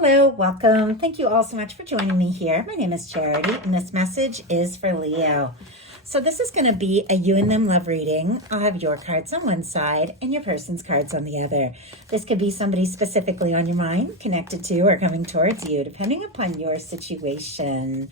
Hello, welcome. Thank you all so much for joining me here. My name is Charity, and this message is for Leo. So this is going to be a you and them love reading. I'll have your cards on one side and your person's cards on the other. This could be somebody specifically on your mind, connected to, or coming towards you, depending upon your situation.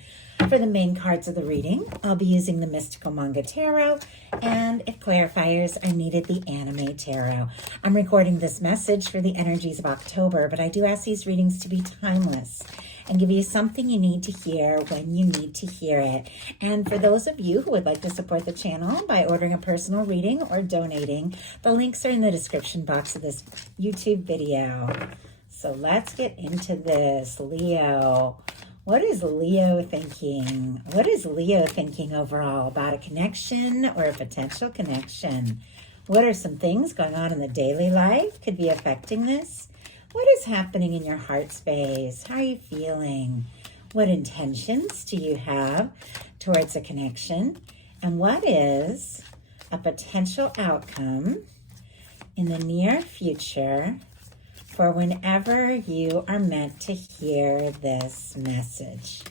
For the main cards of the reading, I'll be using the Mystical Manga Tarot, and if clarifiers, I needed the Anime Tarot. I'm recording this message for the energies of October, but I do ask these readings to be timeless and give you something you need to hear when you need to hear it. And for those of you who would like to support the channel by ordering a personal reading or donating, the links are in the description box of this YouTube video. So let's get into this. Leo. What is Leo thinking? What is Leo thinking overall about a connection or a potential connection? What are some things going on in the daily life could be affecting this? What is happening in your heart space? How are you feeling? What intentions do you have towards a connection? And what is a potential outcome in the near future for whenever you are meant to hear this message?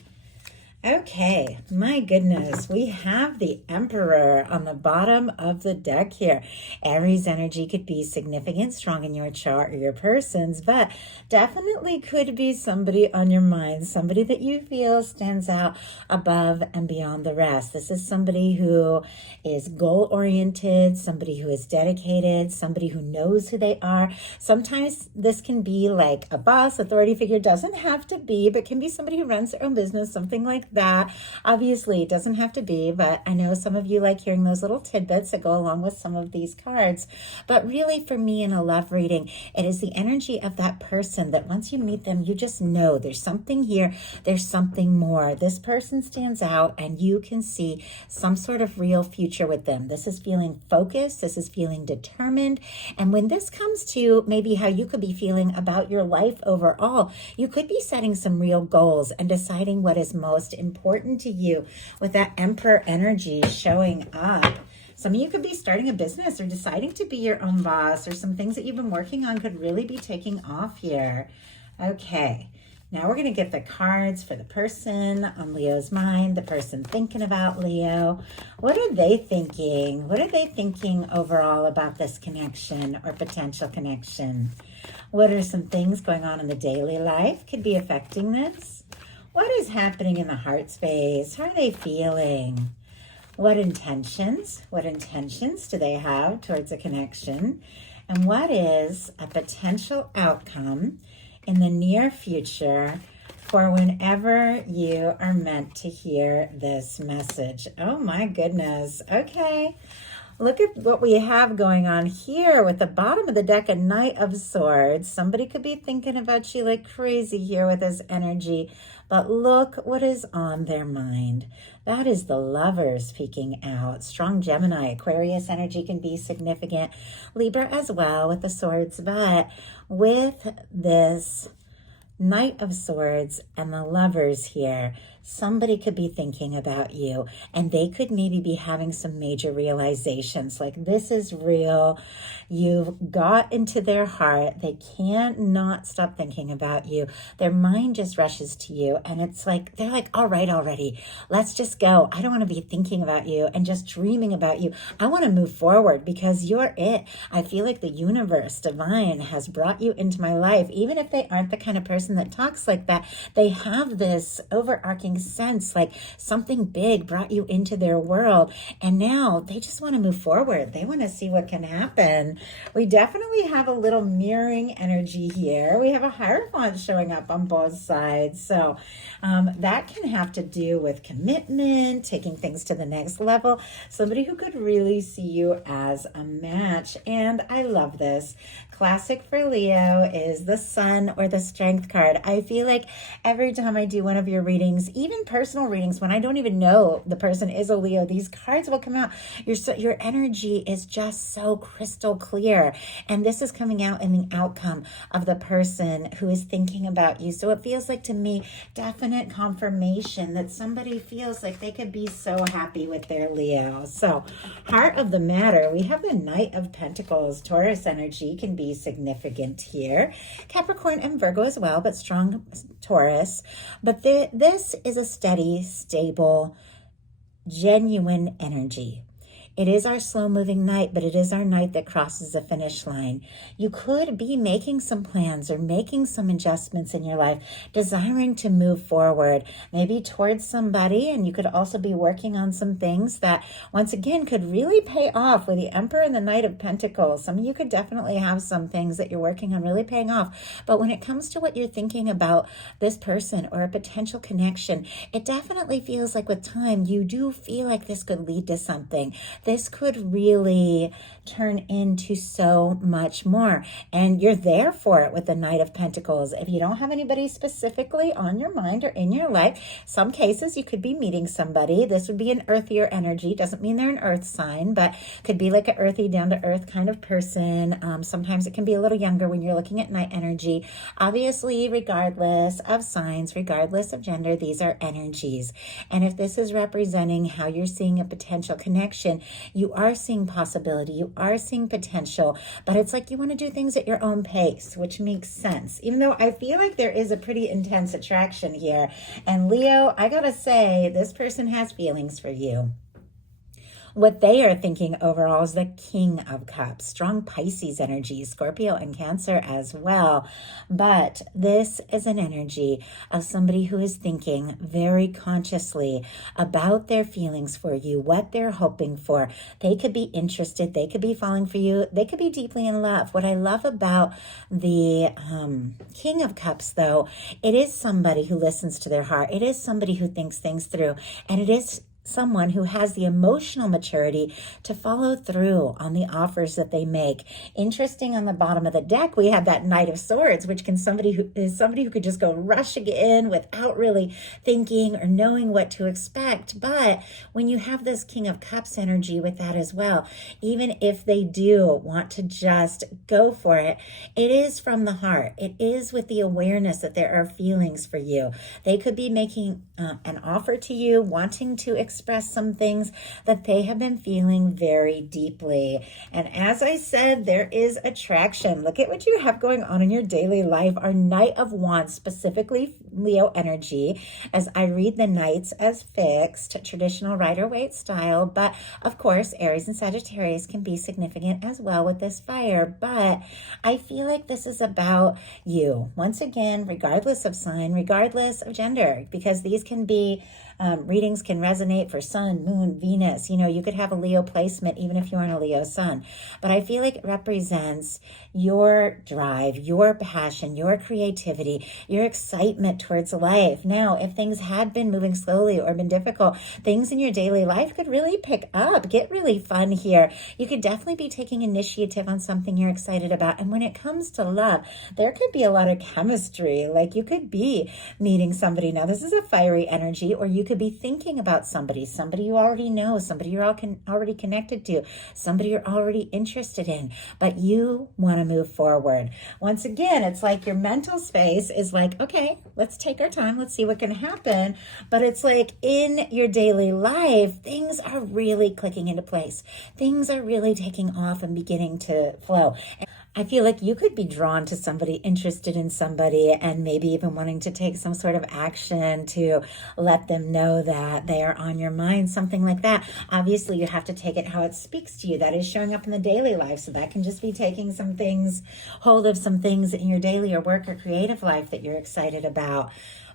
Okay, my goodness, we have the Emperor on the bottom of the deck here. Aries energy could be significant, strong in your chart or your person's, but definitely could be somebody on your mind, somebody that you feel stands out above and beyond the rest. This is somebody who is goal-oriented, somebody who is dedicated, somebody who knows who they are. Sometimes this can be like a boss, authority figure, doesn't have to be, but can be somebody who runs their own business, something like that. Obviously, it doesn't have to be, but I know some of you like hearing those little tidbits that go along with some of these cards. But really, for me in a love reading, it is the energy of that person that once you meet them, you just know there's something here, there's something more. This person stands out and you can see some sort of real future with them. This is feeling focused, this is feeling determined. And when this comes to maybe how you could be feeling about your life overall, you could be setting some real goals and deciding what is most important to you with that Emperor energy showing up. Some of you could be starting a business or deciding to be your own boss, or some things that you've been working on could really be taking off here. Okay, now we're going to get the cards for the person on Leo's mind, the person thinking about Leo. What are they thinking? What are they thinking overall about this connection or potential connection? What are some things going on in the daily life could be affecting this? What is happening in the heart space? How are they feeling? What intentions do they have towards a connection? And what is a potential outcome in the near future for whenever you are meant to hear this message? Oh my goodness. Okay. Look at what we have going on here with the bottom of the deck, a Knight of Swords. Somebody could be thinking about you like crazy here with this energy, but look what is on their mind. That is the Lovers peeking out. Strong Gemini, Aquarius energy can be significant. Libra as well with the Swords, but with this Knight of Swords and the Lovers here, somebody could be thinking about you, and they could maybe be having some major realizations like this is real. You've got into their heart. They can't not stop thinking about you. Their mind just rushes to you, and it's like they're like, all right, already, let's just go. I don't want to be thinking about you and just dreaming about you. I want to move forward because you're it. I feel like the universe, divine, has brought you into my life. Even if they aren't the kind of person that talks like that, they have this overarching sense like something big brought you into their world, and now they just want to move forward. They want to see what can happen. We definitely have a little mirroring energy here. We have a Hierophant showing up on both sides, so that can have to do with commitment, taking things to the next level, somebody who could really see you as a match. And I love this. Classic for Leo is the Sun or the Strength card. I feel like every time I do one of your readings, even personal readings, when I don't even know the person is a Leo, these cards will come out. Your energy is just so crystal clear. And this is coming out in the outcome of the person who is thinking about you. So it feels like to me, definite confirmation that somebody feels like they could be so happy with their Leo. So heart of the matter, we have the Knight of Pentacles. Taurus energy can be pretty significant here. Capricorn and Virgo as well, but strong Taurus. But this is a steady, stable, genuine energy. It is our slow-moving night, but it is our night that crosses the finish line. You could be making some plans or making some adjustments in your life, desiring to move forward, maybe towards somebody, and you could also be working on some things that, once again, could really pay off with the Emperor and the Knight of Pentacles. Some of you could definitely have some things that you're working on really paying off. But when it comes to what you're thinking about this person or a potential connection, it definitely feels like with time, you do feel like this could lead to something. This could really turn into so much more. And you're there for it with the Knight of Pentacles. If you don't have anybody specifically on your mind or in your life, some cases you could be meeting somebody. This would be an earthier energy. Doesn't mean they're an earth sign, but could be like an earthy, down to earth kind of person. Sometimes it can be a little younger when you're looking at night energy. Obviously, regardless of signs, regardless of gender, these are energies. And if this is representing how you're seeing a potential connection, you are seeing possibility, you are seeing potential, but it's like you want to do things at your own pace, which makes sense. Even though I feel like there is a pretty intense attraction here. And Leo, I gotta say, this person has feelings for you. What they are thinking overall is the King of Cups, strong Pisces energy, Scorpio and Cancer as well. But this is an energy of somebody who is thinking very consciously about their feelings for you, what they're hoping for. They could be interested. They could be falling for you. They could be deeply in love. What I love about the King of Cups, though, it is somebody who listens to their heart. It is somebody who thinks things through. And it is someone who has the emotional maturity to follow through on the offers that they make. Interesting, on the bottom of the deck, we have that Knight of Swords, which is somebody who could just go rushing in without really thinking or knowing what to expect. But when you have this King of Cups energy with that as well, even if they do want to just go for it, it is from the heart. It is with the awareness that there are feelings for you. They could be making an offer to you, wanting to express some things that they have been feeling very deeply. And as I said, there is attraction. Look at what you have going on in your daily life. Our Knight of Wands, specifically Leo energy, as I read the Knights as fixed, traditional Rider-Waite style. But of course, Aries and Sagittarius can be significant as well with this fire. But I feel like this is about you. Once again, regardless of sign, regardless of gender, because these can be readings can resonate for Sun, Moon, Venus. You know, you could have a Leo placement even if you aren't a Leo Sun. But I feel like it represents your drive, your passion, your creativity, your excitement towards life. Now, if things had been moving slowly or been difficult, things in your daily life could really pick up, get really fun here. You could definitely be taking initiative on something you're excited about. And when it comes to love, there could be a lot of chemistry. Like you could be meeting somebody. Now, this is a fiery energy, or you could be thinking about somebody you already know, somebody you're already connected to, somebody you're already interested in, but you want to move forward. Once again, it's like your mental space is like, okay, let's take our time. Let's see what can happen. But it's like in your daily life, things are really clicking into place. Things are really taking off and beginning to flow. I feel like you could be drawn to somebody, interested in somebody, and maybe even wanting to take some sort of action to let them know that they are on your mind, something like that. Obviously, you have to take it how it speaks to you. That is showing up in the daily life. So that can just be taking some things, hold of some things in your daily or work or creative life that you're excited about.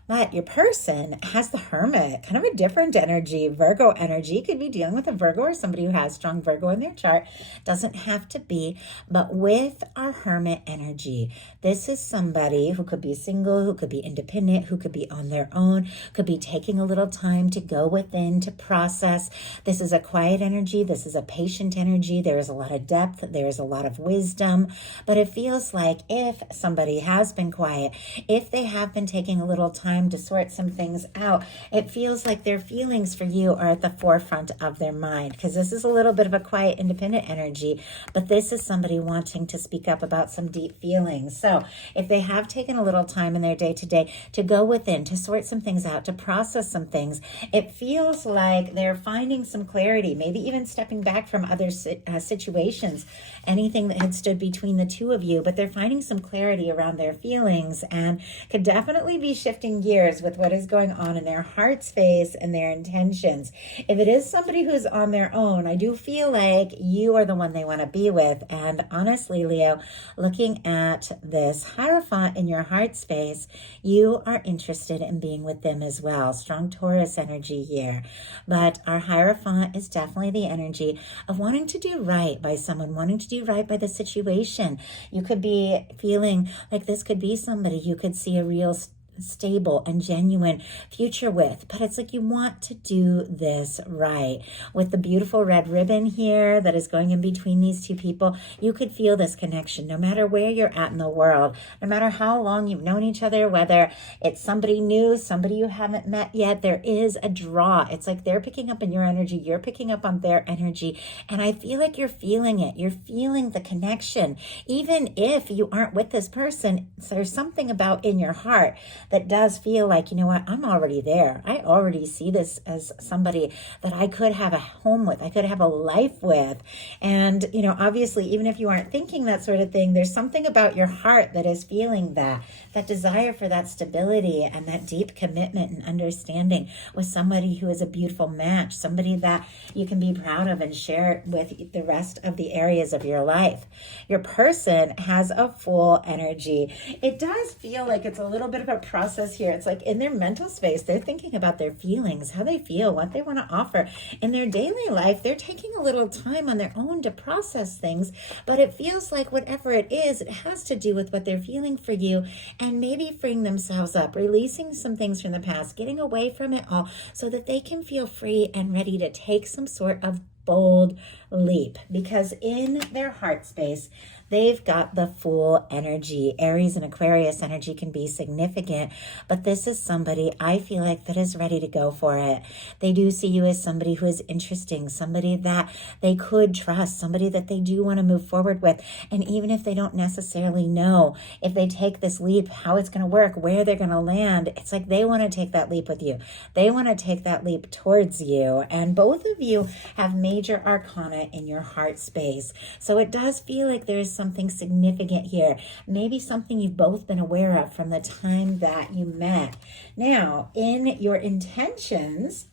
But your person has the Hermit, kind of a different energy, Virgo energy. Could be dealing with a Virgo or somebody who has strong Virgo in their chart. Doesn't have to be. But with our Hermit energy, this is somebody who could be single, who could be independent, who could be on their own, could be taking a little time to go within, to process. This is a quiet energy. This is a patient energy. There is a lot of depth. There is a lot of wisdom. But it feels like if somebody has been quiet, if they have been taking a little time time to sort some things out. It feels like their feelings for you are at the forefront of their mind, because this is a little bit of a quiet, independent energy, but this is somebody wanting to speak up about some deep feelings. So if they have taken a little time in their day-to-day to go within, to sort some things out, to process some things, it feels like they're finding some clarity, maybe even stepping back from other situations, anything that had stood between the two of you, but they're finding some clarity around their feelings and could definitely be shifting gears with what is going on in their heart space and their intentions. If it is somebody who's on their own, I do feel like you are the one they want to be with. And honestly, Leo, looking at this Hierophant in your heart space, you are interested in being with them as well. Strong Taurus energy here. But our Hierophant is definitely the energy of wanting to do right by someone, wanting to do right by the situation. You could be feeling like this could be somebody you could see a real stable and genuine future with, but it's like you want to do this right. With the beautiful red ribbon here that is going in between these two people, you could feel this connection no matter where you're at in the world, no matter how long you've known each other, whether it's somebody new, somebody you haven't met yet, there is a draw. It's like they're picking up on your energy, you're picking up on their energy, and I feel like you're feeling it. You're feeling the connection. Even if you aren't with this person, so there's something about in your heart that does feel like, you know what, I'm already there. I already see this as somebody that I could have a home with, I could have a life with. And, you know, obviously, even if you aren't thinking that sort of thing, there's something about your heart that is feeling that desire for that stability and that deep commitment and understanding with somebody who is a beautiful match, somebody that you can be proud of and share with the rest of the areas of your life. Your person has a full energy. It does feel like it's a little bit of a process here. It's like in their mental space, they're thinking about their feelings, how they feel, what they want to offer. In their daily life, they're taking a little time on their own to process things, but it feels like whatever it is, it has to do with what they're feeling for you and maybe freeing themselves up, releasing some things from the past, getting away from it all so that they can feel free and ready to take some sort of bold leap, because in their heart space, they've got the full energy. Aries and Aquarius energy can be significant, but this is somebody I feel like that is ready to go for it. They do see you as somebody who is interesting, somebody that they could trust, somebody that they do want to move forward with. And even if they don't necessarily know if they take this leap, how it's going to work, where they're going to land, it's like they want to take that leap with you. They want to take that leap towards you. And both of you have major arcana in your heart space. So it does feel like there is something significant here. Maybe something you've both been aware of from the time that you met. Now, in your intentions,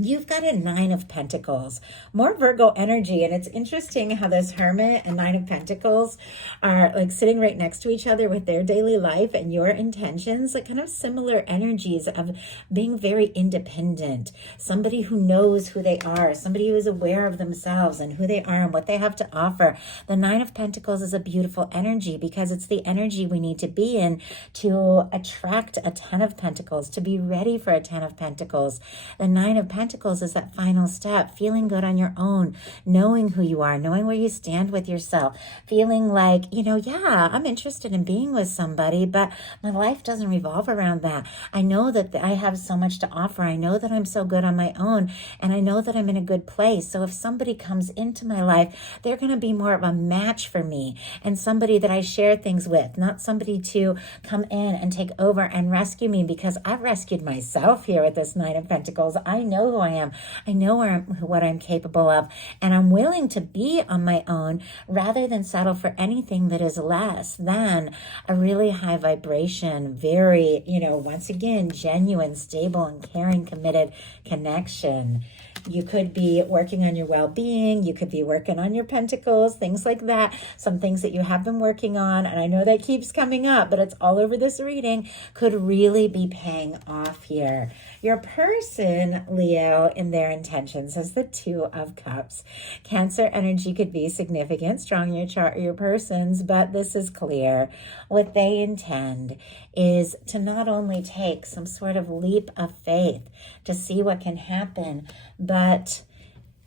you've got a 9 of Pentacles, more Virgo energy. And it's interesting how this Hermit and 9 of Pentacles are like sitting right next to each other with their daily life and your intentions, like kind of similar energies of being very independent, somebody who knows who they are, somebody who is aware of themselves and who they are and what they have to offer. The 9 of Pentacles is a beautiful energy because it's the energy we need to be in to attract a 10 of Pentacles, to be ready for a 10 of Pentacles. The 9 of Pentacles is that final step, feeling good on your own, knowing who you are, knowing where you stand with yourself, feeling like, you know, yeah, I'm interested in being with somebody, but my life doesn't revolve around that. I know that I have so much to offer. I know that I'm so good on my own, and I know that I'm in a good place. So if somebody comes into my life, they're going to be more of a match for me and somebody that I share things with, not somebody to come in and take over and rescue me, because I've rescued myself here with this 9 of Pentacles. I know who I am. I know what I'm capable of, and I'm willing to be on my own rather than settle for anything that is less than a really high vibration, very, you know, once again, genuine, stable, and caring, committed connection. You could be working on your well-being. You could be working on your pentacles, things like that. Some things that you have been working on, and I know that keeps coming up, but it's all over this reading, could really be paying off here. Your person, Leo, in their intentions has the 2 of Cups. Cancer energy could be significant, strong in your chart or your person's, but this is clear. What they intend is to not only take some sort of leap of faith to see what can happen, but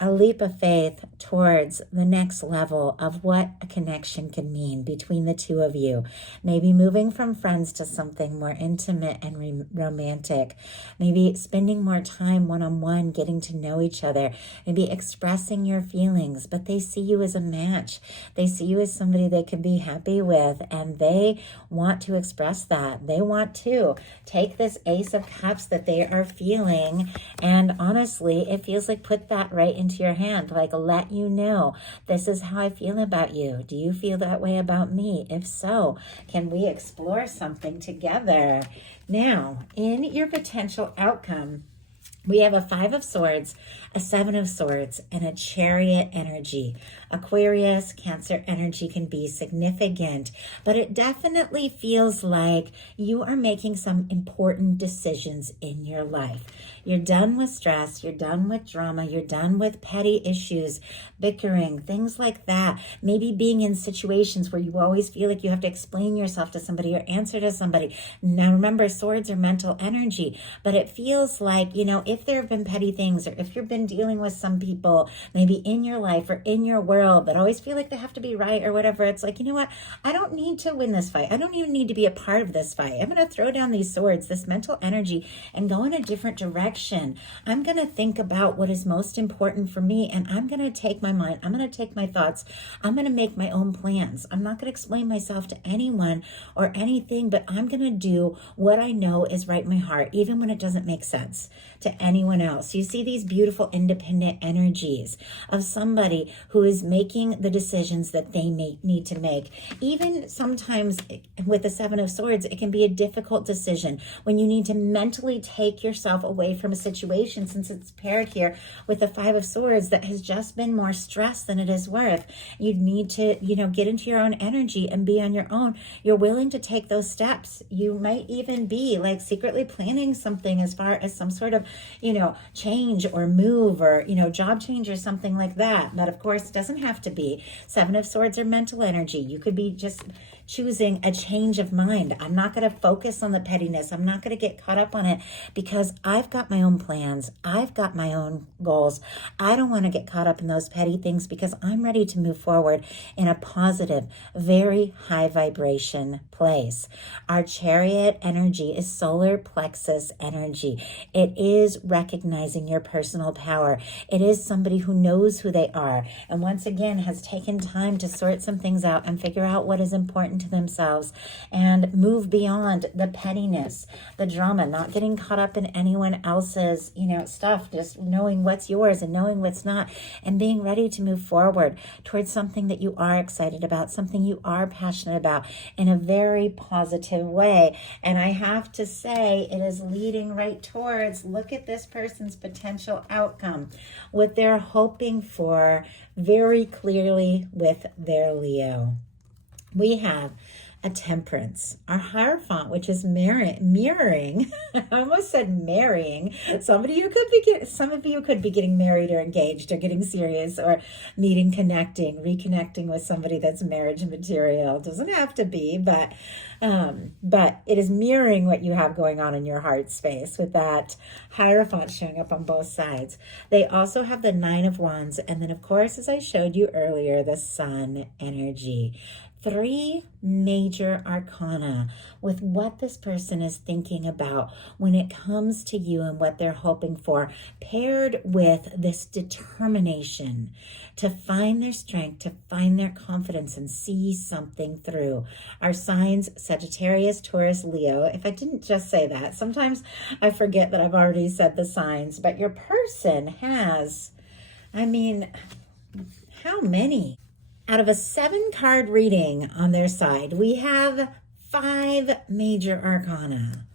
a leap of faith towards the next level of what a connection can mean between the two of you. Maybe moving from friends to something more intimate and romantic. Maybe spending more time one-on-one, getting to know each other. Maybe expressing your feelings, but they see you as a match. They see you as somebody they could be happy with, and they want to express that. They want to take this Ace of Cups that they are feeling, and honestly, it feels like put that right into your hand, like let you know, this is how I feel about you. Do you feel that way about me? If so, can we explore something together? Now, in your potential outcome, we have a 5 of Swords, a 7 of Swords, and a Chariot energy. Aquarius, Cancer energy can be significant, but it definitely feels like you are making some important decisions in your life. You're done with stress, you're done with drama, you're done with petty issues, bickering, things like that. Maybe being in situations where you always feel like you have to explain yourself to somebody or answer to somebody. Now remember, swords are mental energy, but it feels like, if there have been petty things, or if you've been dealing with some people maybe in your life or in your world that always feel like they have to be right or whatever, it's like, you know what? I don't need to win this fight. I don't even need to be a part of this fight. I'm going to throw down these swords, this mental energy, and go in a different direction. I'm going to think about what is most important for me, and I'm going to take my mind, I'm going to take my thoughts, I'm going to make my own plans. I'm not going to explain myself to anyone or anything, but I'm going to do what I know is right in my heart, even when it doesn't make sense to anyone else. You see these beautiful independent energies of somebody who is making the decisions that they need to make. Even sometimes with the 7 of Swords, it can be a difficult decision when you need to mentally take yourself away from a situation, since it's paired here with the 5 of Swords that has just been more stress than it is worth. You need to, get into your own energy and be on your own. You're willing to take those steps. You might even be like secretly planning something as far as some sort of, change or move or, job change or something like that. But of course, it doesn't have to be. 7 of Swords are mental energy. You could be just choosing a change of mind. I'm not going to focus on the pettiness. I'm not going to get caught up on it because I've got my own plans. I've got my own goals. I don't want to get caught up in those petty things because I'm ready to move forward in a positive, very high vibration place. Our Chariot energy is solar plexus energy. It is recognizing your personal power. It is somebody who knows who they are and once again has taken time to sort some things out and figure out what is important to themselves and move beyond the pettiness, the drama, not getting caught up in anyone else's, stuff, just knowing what's yours and knowing what's not, and being ready to move forward towards something that you are excited about, something you are passionate about in a very positive way. And I have to say, it is leading right towards, look at this person's potential outcome, what they're hoping for very clearly with their Leo. We have a Temperance, our Hierophant, which is mirroring. I almost said marrying. Some of you could be getting married or engaged or getting serious or meeting, connecting, reconnecting with somebody that's marriage material. It doesn't have to be, but it is mirroring what you have going on in your heart space with that Hierophant showing up on both sides. They also have the 9 of Wands, and then of course, as I showed you earlier, the Sun energy. 3 major arcana with what this person is thinking about when it comes to you and what they're hoping for, paired with this determination to find their strength, to find their confidence and see something through. Our signs, Sagittarius, Taurus, Leo. If I didn't just say that, sometimes I forget that I've already said the signs, but your person has, how many? Out of a 7-card reading on their side, we have 5 major arcana.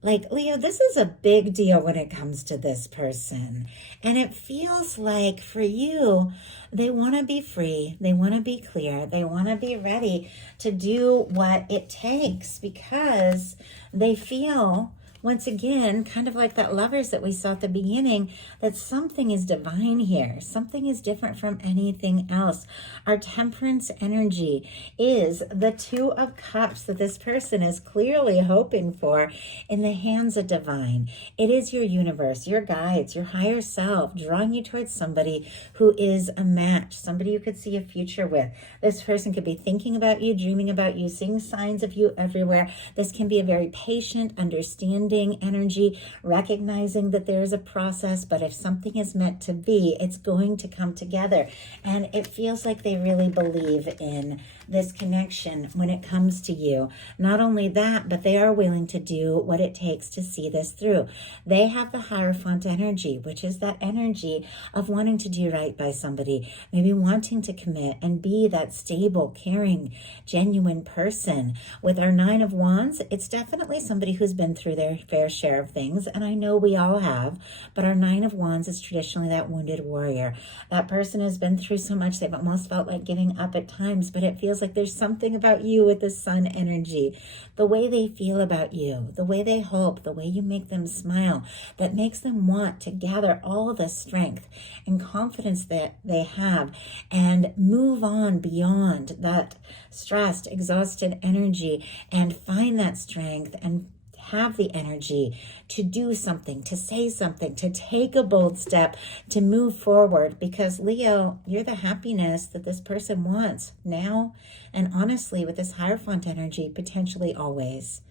Like, Leo, this is a big deal when it comes to this person. And it feels like for you, they want to be free. They want to be clear. They want to be ready to do what it takes because they feel once again, kind of like that lovers that we saw at the beginning, that something is divine here. Something is different from anything else. Our temperance energy is the Two of Cups that this person is clearly hoping for in the hands of divine. It is your universe, your guides, your higher self drawing you towards somebody who is a match, somebody you could see a future with. This person could be thinking about you, dreaming about you, seeing signs of you everywhere. This can be a very patient, understanding energy, recognizing that there is a process, but if something is meant to be, it's going to come together. And it feels like they really believe in this connection when it comes to you. Not only that, but they are willing to do what it takes to see this through. They have the Hierophant energy, which is that energy of wanting to do right by somebody, maybe wanting to commit and be that stable, caring, genuine person. With our Nine of Wands, it's definitely somebody who's been through their fair share of things, and I know we all have, but our Nine of Wands is traditionally that wounded warrior. That person has been through so much, they've almost felt like giving up at times, but it feels like there's something about you with the Sun energy, the way they feel about you, the way they hope, the way you make them smile, that makes them want to gather all the strength and confidence that they have and move on beyond that stressed, exhausted energy and find that strength and have the energy to do something, to say something, to take a bold step, to move forward. Because Leo, you're the happiness that this person wants now, and honestly, with this Hierophant energy, potentially always.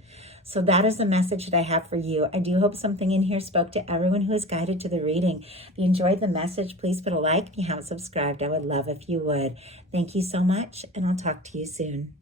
So that is the message that I have for you. I do hope something in here spoke to everyone who is guided to the reading. If you enjoyed the message, please put a like. If you haven't subscribed, I would love if you would. Thank you so much, and I'll talk to you soon.